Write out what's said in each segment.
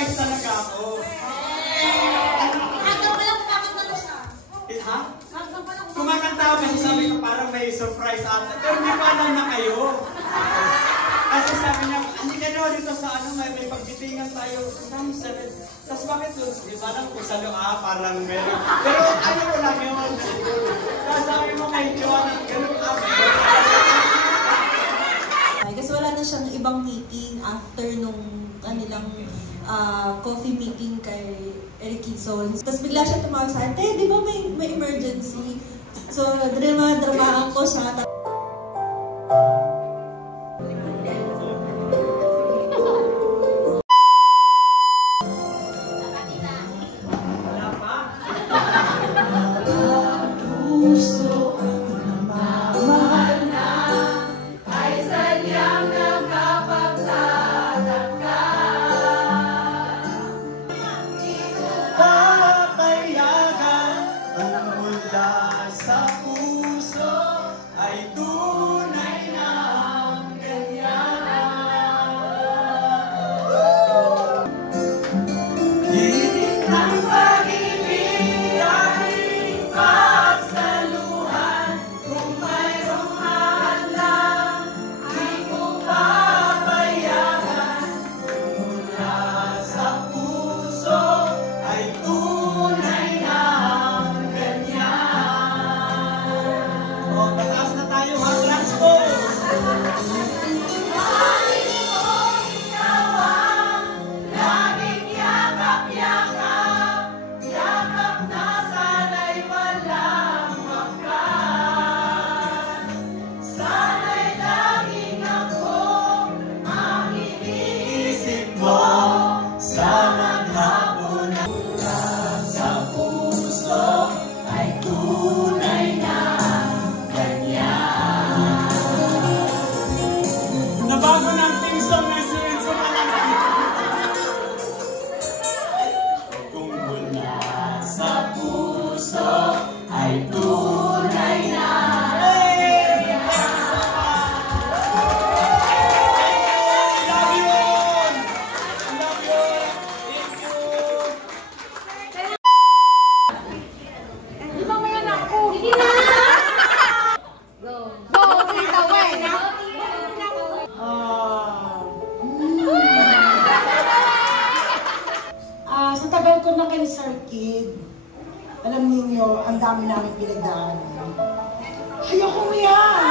surprise talaga ako. Ha? Kumakanta ako kasi sabi ko parang may surprise ata. Pero hindi ko alam na kayo. Kasi sabi niya, hindi ka naman dito sa ano, may pagbitingan tayo. Tapos bakit doon? Di ba lang kung saan parang meron. Pero ano ko lang yun. Tapos sabi mo kay Joanna, ganun ako. Kasi wala na siyang ibang meeting after nung kanilang coffee meeting kay Eric Kidson. Tapos bigla siya tumawag sa akin, di ba may emergency? So, dramaan ko siya. Sa puso ay tunay na ganyan. Higit ng pag-ibig ay pasaluhan. Kung mayroong hadlang, di ko papayagan. Mula sa puso ay tunay na pataas na tayo, ha? Transport! Mahali mo, ikaw ang laging yakap-yakap. Yakap na sana'y walang makan. Sana'y laging ako ang iniisip mo. Sa maghapon mula sa puso ay tunay na bago ng theme song na silenso na lang. Kung mula sa puso ay tunay na. Love you! Love you! Thank you! Di ba may anak ko? Hindi na! Go! Go! Ikaw eh! Sa tagal ko na kay Sir Kid, alam niyo, ang dami namin pinagdaanan. Ayoko mo yan!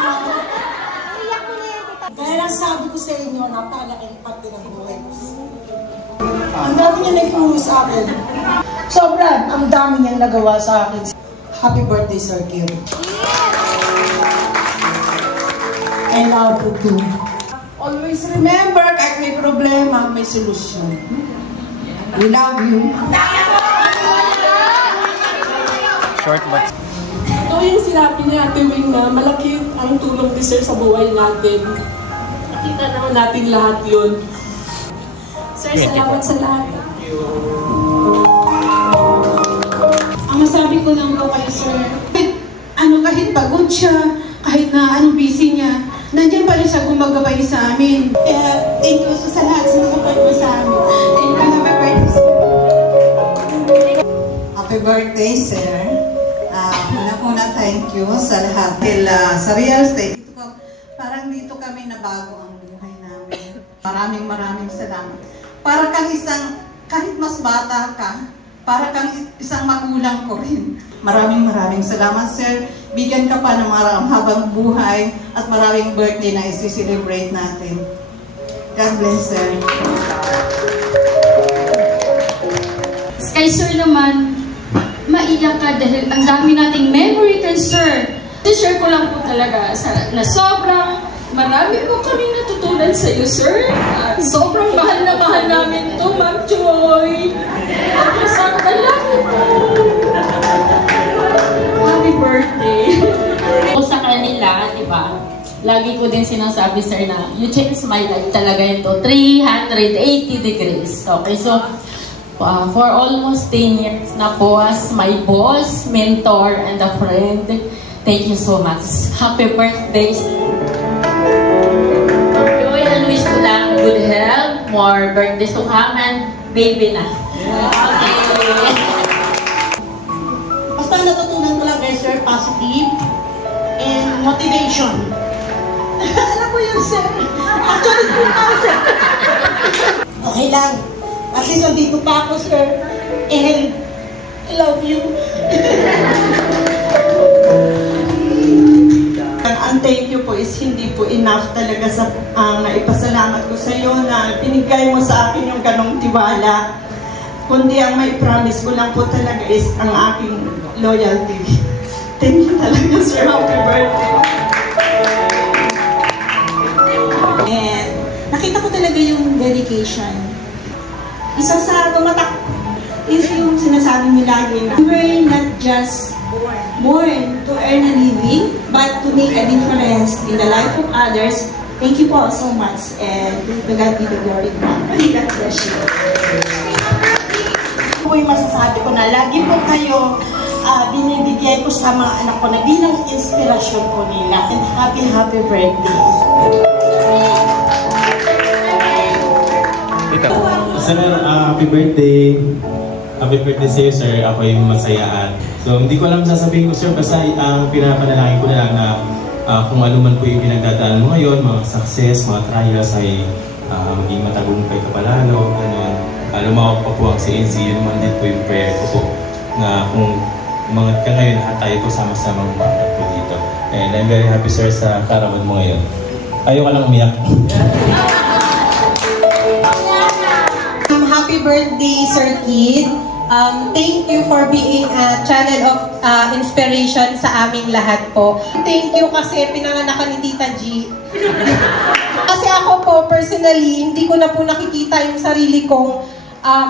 Ayoko na yan! Kaya lang sabi ko sa inyo, napakalaking pati ng buhay ko. Ang dami niya nag-uwi sa akin. Sobrang, ang dami niyang nagawa sa akin. Happy birthday, Sir Kid. I love you too. Always remember, kahit may problema, may solusyon. We love you. Short but... Ito yung sinabi ni Ate Wing na malaki ang tulong ni Sir sa buhay natin. Nakita naman natin lahat yun. Sir, salamat sa lahat. Ang masabi ko lang po kayo, Sir, kahit pagod siya, kahit na anong busy niya, nandiyan pa rin siya gumagabay sa amin. Kaya, thank you sa lahat sa nakapagod sa amin. Thank you, happy birthday, Sir. Happy birthday, Sir. Una-una, thank you sa lahat. Sa real estate, parang dito kami nabago ang buhay namin. Maraming salamat. Para kang kahit mas bata ka, para kang isang magulang ko rin. Maraming salamat, Sir. Bigyan ka pa ng habang buhay at maraming birthday na isi-celebrate natin. God bless, Sir. Kay Sir naman, maiyak ka dahil ang dami nating memory kay Sir. I-share ko lang po talaga na sobrang marami po kaming natutunan sa iyo, Sir. At sobrang mahal na mahal namin ito, Ma'am Joy. At isang dalaki po. Happy birthday. O sa kanila, di ba? Lagi ko din sinasabi, Sir, na you changed my life talaga ito. 380 degrees. Okay, so for almost 10 years na po as my boss, mentor, and a friend. Thank you so much. Happy birthday. Joy and wish ko lang good health, more birthdays to come and baby na. Okay. Basta natutunan ko lang guys, sir, positive and motivation. Alam mo yun, sir. Actually, sir. Okay lang. At least nandito pa ako, sir. And I love you. Ang thank you po is hindi po enough talaga sa naipasalamat ko sa iyo na binigay mo sa akin yung ganong tiwala. Kundi ang may promise ko lang po talaga is ang aking loyalty. Thank you talaga, sir. Happy birthday. And nakita ko talaga yung dedication. Isa sa tumatak is yung sinasabi niyo lagi na we're not just born to earn a living, but to make a difference in the life of others. Thank you po so much, and to God be the glory. God bless you. Po yung masasabi ko na lagi po kayo binibigay ko sa mga anak ko na bilang inspirasyon po nila. And happy birthday. Sir, happy birthday. Happy birthday sa iyo, sir. Ako yung masayaan. So, hindi ko alam sasabihin ko, sir, basta ang pinapanalangin ko na lang na kung ano man po yung pinagdadaanan mo ngayon, mga success, mga trials ay maging matagumpay ka palalo, gano'n. Lumawak pa po ang CNC, yun naman din po yung prayer ko po. Na kung umangat ka ngayon, lahat tayo po sama-sama umangat po dito. And I'm very happy, sir, sa karawan mo ngayon. Ayaw ka lang umiyak. Happy birthday, Sir Kid. Thank you for being a channel of inspiration sa aming lahat po. Thank you kasi pinanganakan ni Tita G. Kasi ako po, personally, hindi ko na po nakikita yung sarili kong,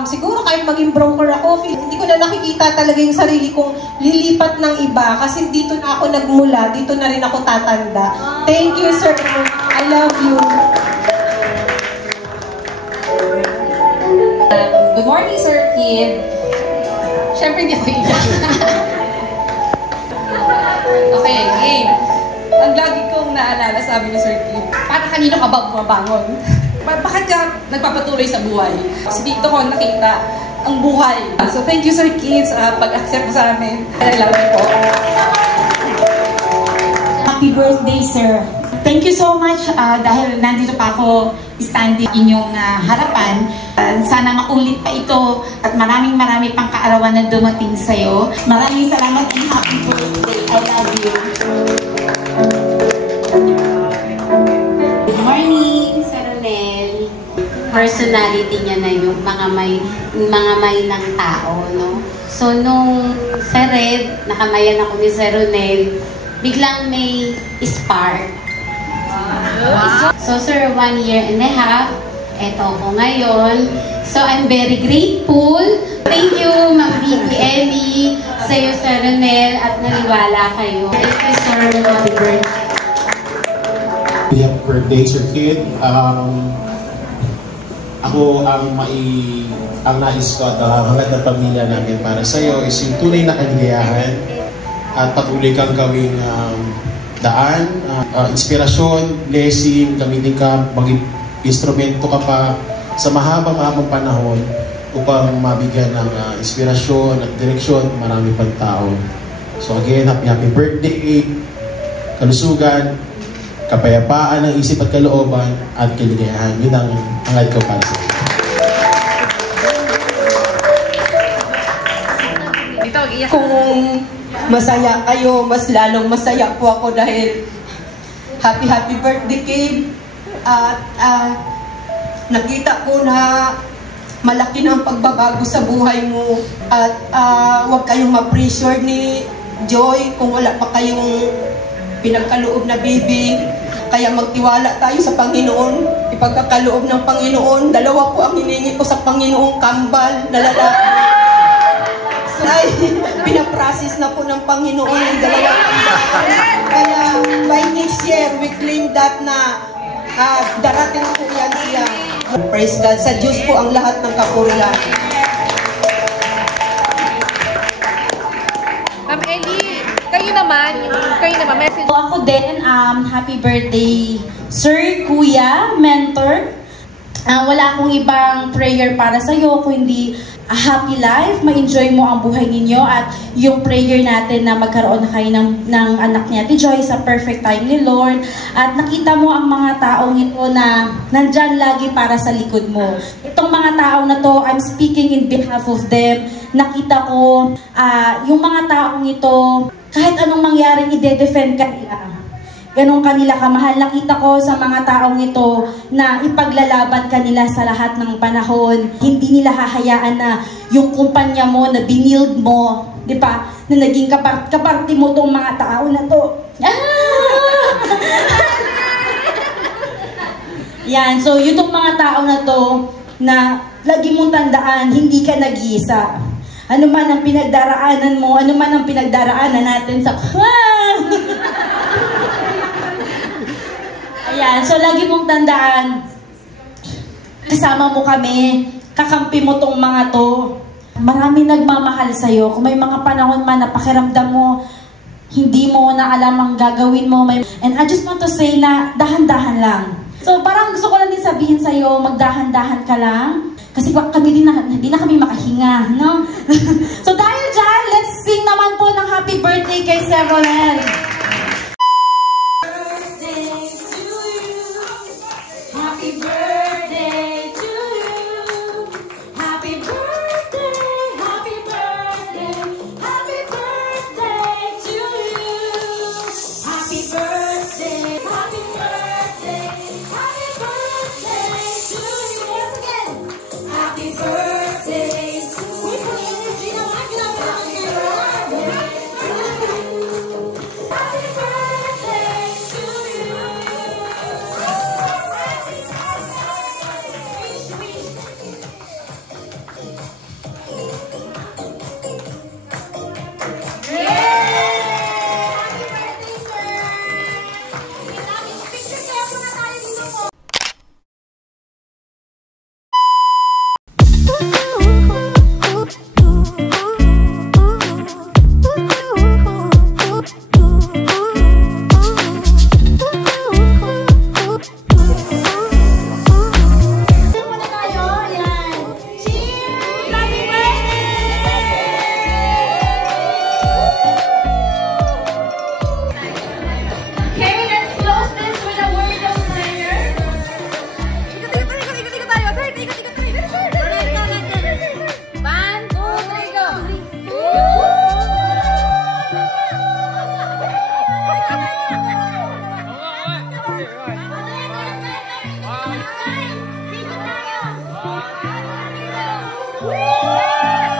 siguro kahit maging broker ako, hindi ko na nakikita talaga yung sarili kong lilipat ng iba. Kasi dito na ako nagmula, dito na rin ako tatanda. Thank you, Sir. I love you. Good morning, Sir Kid. Siyempre, hindi ako iyak. Okay, game. Ang lagi kong naalala, sabi ni Sir Kid, para kanino ka ba bumabangon? Bakit ka nagpapatuloy sa buhay? Kasi dito ko nakita ang buhay. So, thank you, Sir Kid, sa pag-accept mo sa amin. I love you po. Happy birthday, sir. Thank you so much dahil nandito pa ako standing inyong harapan. Sana maulit pa ito at maraming pang kaarawan na dumating sa'yo. Maraming salamat and happy birthday. I love you. Good morning, Sir Ronel. Personality niya na yung mga may ng tao, no? So, nung sa Red, nakamayan ako ni Sir Ronel, biglang may spark. So, sir, 1 year and a half, eto ko ngayon. So, I'm very grateful. Thank you, Ma'am Vicky Ellie, sa iyo, Sir Ronel, at naniwala kayo. Thank you, sir. Happy birthday. Happy birthday, Sir Kid. Ako, ang nais ko at hangad na pamilya namin para sa iyo is yung tunay na kaligayahan at patuloy kang gawing daan, inspirasyon, blessing, gamitin ka, maging instrumento ka pa sa mahabang panahon upang mabigyan ng inspirasyon at direksyon marami pang tao. So again, happy birthday, kalusugan, kapayapaan ng isip at kalooban at kaligayahan. Yun ang hangad ko para sa iyo. Kung masaya kayo, mas lalong masaya po ako dahil happy birthday, Kid. At nakita ko na malaki na ang pagbabago sa buhay mo. At huwag kayong ma-pressure ni Joy kung wala pa kayong pinagkaloob na baby. Kaya magtiwala tayo sa Panginoon. Ipagkakaloob ng Panginoon. Dalawa po ang hiningi ko sa Panginoong kambal na lalaki. Ay, pinaprocess na po ng Panginoon ang dalawang kambal. Kaya by next year, we claim that na darating po yan siya. Praise God. Sa Diyos po ang lahat ng kapurihan. Ma'am Ellie, kayo naman, message. Ako din, happy birthday, Sir, Kuya, Mentor. Wala akong ibang prayer para sa'yo, kundi a happy life, ma-enjoy mo ang buhay ninyo, at yung prayer natin na magkaroon na kayo ng anak ni Ate Joy sa perfect time ni Lord. At nakita mo ang mga taong ito na nandyan lagi para sa likod mo. Itong mga taong na to, I'm speaking in behalf of them. Nakita ko, yung mga taong ito, kahit anong mangyari, ide-defend ka nila. Ganong kanila kamahal. Nakita ko sa mga taong ito na ipaglalaban kanila sa lahat ng panahon. Hindi nila hahayaan na yung kumpanya mo na binild mo, di ba? Na naging kaparti mo tong mga tao na to. Yan, so yung mga tao na to na lagi mong tandaan, hindi ka nag-iisa. Ano man ang pinagdaraanan mo, ano man ang pinagdaraanan natin sa... Ayan, so lagi mong tandaan, kasama mo kami, kakampi mo tong mga to. Marami nagmamahal sa'yo. Kung may mga panahon man na pakiramdam mo, hindi mo na alam ang gagawin mo. And I just want to say na dahan-dahan lang. So parang gusto ko lang din sabihin sa'yo, magdahan-dahan ka lang. Kasi kami hindi na kami makahinga, no? So dahil dyan, let's sing naman po ng happy birthday kay Sir Ronel. Happy birthday to you. Happy birthday, happy birthday, happy birthday to you. Happy birthday, happy birthday, happy birthday to you. Once again, happy birthday to you. Happy birthday to you. Woo!